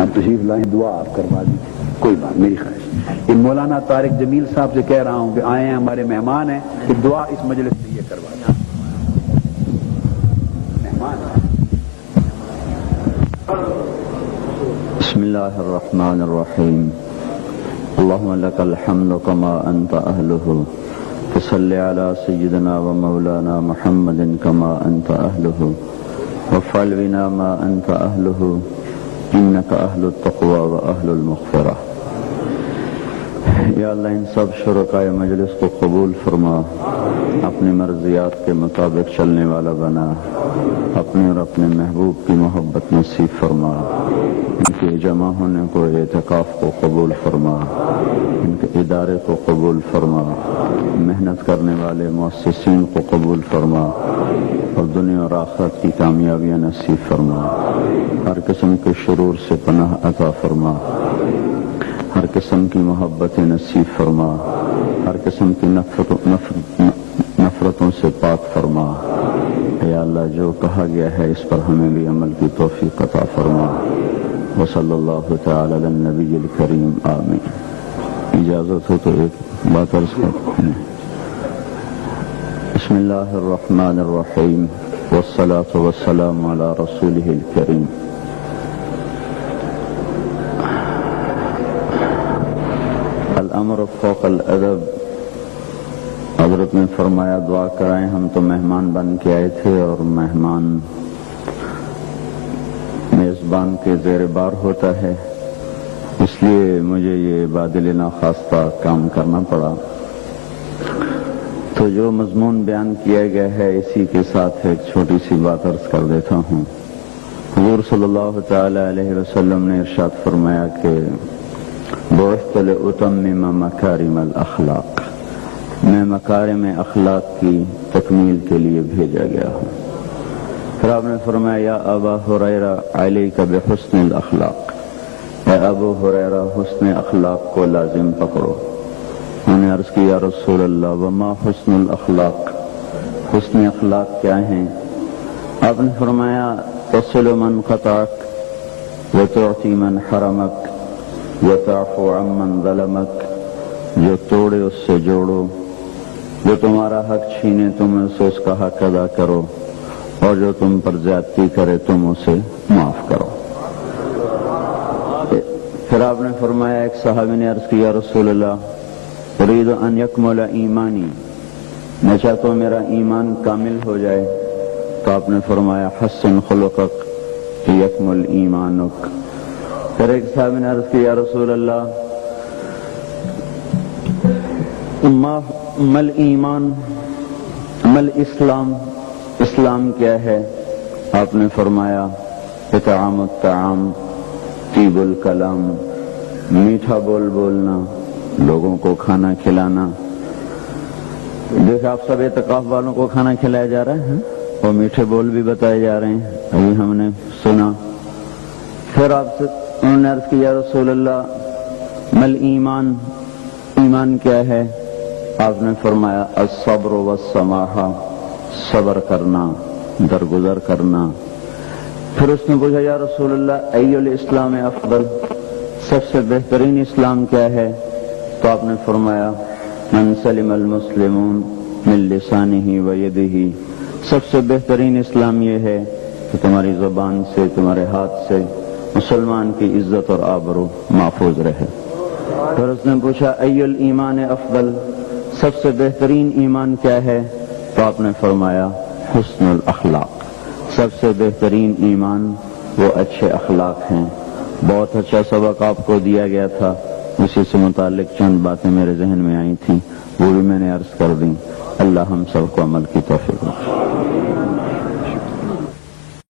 آپ تشریف لائیں، دعا آپ کروا دیجیے، کوئی بات میری خواہش۔ یہ مولانا طارق جمیل صاحب سے کہہ رہا ہوں کہ آئے ہیں، ہمارے مہمان ہیں، کہ دعا اس مجلس میں یہ کروا دیں۔ بسم اللہ الرحمن الرحیم۔ اللهم لك الحمد كما أنت أهله، فصل على سيدنا ومولانا محمد كما أنت أهله، وافعل بنا ما أنت أهله، إنك أهل التقوى وأهل المغفرة۔ یا اللہ ان سب شرکائے مجلس کو قبول فرما، اپنی مرضیات کے مطابق چلنے والا بنا، اپنے اور اپنے محبوب کی محبت نصیب فرما، ان کے جمع ہونے کو، اعتکاف کو قبول فرما، ان کے ادارے کو قبول فرما، محنت کرنے والے مؤسسین کو قبول فرما، اور دنیا اور آخرت کی کامیابیاں نصیب فرما، ہر قسم کے شرور سے پناہ عطا فرما، ہر قسم کی محبت نصیب فرما، ہر قسم کی نفرتوں سے پاک فرما۔ اے اللہ جو کہا گیا ہے اس پر ہمیں بھی عمل کی توفیق عطا فرما۔ وصلی اللہ تعالی علی النبی الکریم، آمین۔ اجازت ہو تو ایک بات عرض کرتے ہیں۔ بسم اللہ الرحمن الرحیم، والصلاة والسلام علی رسولہ الکریم۔ الامر فوق الادب۔ حضرت نے فرمایا دعا کرائیں، ہم تو مہمان بن کے آئے تھے اور مہمان میزبان کے زیر بار ہوتا ہے، اس لیے مجھے یہ بادل ناخواستہ کام کرنا پڑا۔ تو جو مضمون بیان کیا گیا ہے اسی کے ساتھ ایک چھوٹی سی بات عرض کر دیتا ہوں۔ حضور صلی اللہ تعالی علیہ وسلم نے ارشاد فرمایا کہ بعثت لأتمم مکارم الاخلاق، میں مکارم اخلاق کی تکمیل کے لیے بھیجا گیا ہوں۔ پھر آپ نے فرمایا یا ابا ہریرہ علیک بحسن الاخلاق، اے ابو ہریرہ حسن اخلاق کو لازم پکڑو۔ میں نے عرض کی یا رسول اللہ وما حسن الاخلاق، حسن اخلاق کیا ہیں؟ آپ نے فرمایا تصل من قطعک وتعطی من حرمک وتعفو عمن ظلمک، جو توڑے اس سے جوڑو، جو تمہارا حق چھینے تم سے اس کا حق ادا کرو، اور جو تم پر زیادتی کرے تم اسے معاف کرو۔ پھر آپ نے فرمایا ایک صحابی نے عرض کیا رسول اللہ اريد ان يكمل ایمانی، میں چاہتا ہوں میرا ایمان کامل ہو جائے۔ تو آپ نے فرمایا حسن خلقک یکمل ایمانک۔ پھر ایک صحابی نے عرض کیا رسول اللہ مل ایمان مل اسلام، اسلام کیا ہے؟ آپ نے فرمایا اطعام الطعام طیب الکلام، میٹھا بول بولنا، لوگوں کو کھانا کھلانا۔ دیکھ آپ سب اعتکاف والوں کو کھانا کھلایا جا رہا ہے اور میٹھے بول بھی بتائے جا رہے ہیں، ابھی ہم نے سنا۔ پھر آپ سے انہوں نے عرض کیا رسول اللہ مل ایمان، ایمان کیا ہے؟ آپ نے فرمایا الصبر والسماحہ، صبر کرنا، درگزر کرنا۔ پھر اس نے پوچھا یا رسول اللہ ای الاسلام افضل، سب سے بہترین اسلام کیا ہے؟ تو آپ نے فرمایا من سلم المسلمون من لسانہ ویدہ، سب سے بہترین اسلام یہ ہے کہ تمہاری زبان سے، تمہارے ہاتھ سے مسلمان کی عزت اور آبرو محفوظ رہے۔ پھر اس نے پوچھا ای الایمان افضل، سب سے بہترین ایمان کیا ہے؟ تو آپ نے فرمایا حسن الاخلاق، سب سے بہترین ایمان وہ اچھے اخلاق ہیں۔ بہت اچھا سبق آپ کو دیا گیا تھا، اسی سے متعلق چند باتیں میرے ذہن میں آئی تھیں، وہ بھی میں نے عرض کر دیں۔ اللہ ہم سب کو عمل کی توفیق دے۔